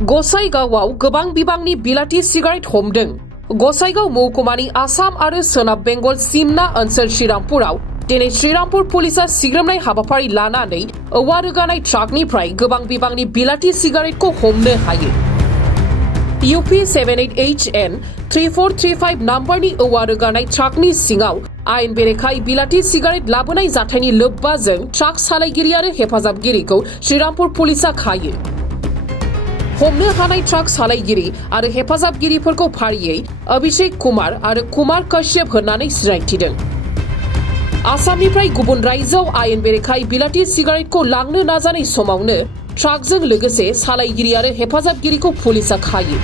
गसाइगावआव गोबां बिबांनि बिलाथि सिगारेट हमदों। गसाइगाव महकुमानि आसाम आरो सोनाब बेंगल सिमना ओनसोल श्रीरामपुराव दिनै श्रीरामपुर पुलिसा सिग्रोमनाय हाबाफारि लानानै औवा रोगानाय ट्राकनिफ्राय गोबां बिबांनि बिलाथि सिगारेटखौ हमनो हायो। UP 78HN 3435 नाम्बारनि औवा रोगानाय ट्राकनि सिङाव आयेन बेरेखायै बिलाथि सिगारेट लाबोनाय जाथायनि लोब्बाजों ट्राक सालायगिरि आरो हेफाजाबगिरिखौ श्रीरामपुर पुलिसा खायो। हमनो हानाय ट्राक सालायगिरि आरो हेफाजाबगिरिफोरखौ फारियै अभिषेक कुमार आरो कुमार कश्यप होननानै सिनायथिदों। आसामनिफ्राय गुबुन रायजोआव आयेन बेरेखायै बिलाथि सिगारेटखौ लांनो नाजानाय समावनो ट्राकजों लोगोसे सालायगिरि आरो हेफाजाबगिरिखौ पुलिसा खायो।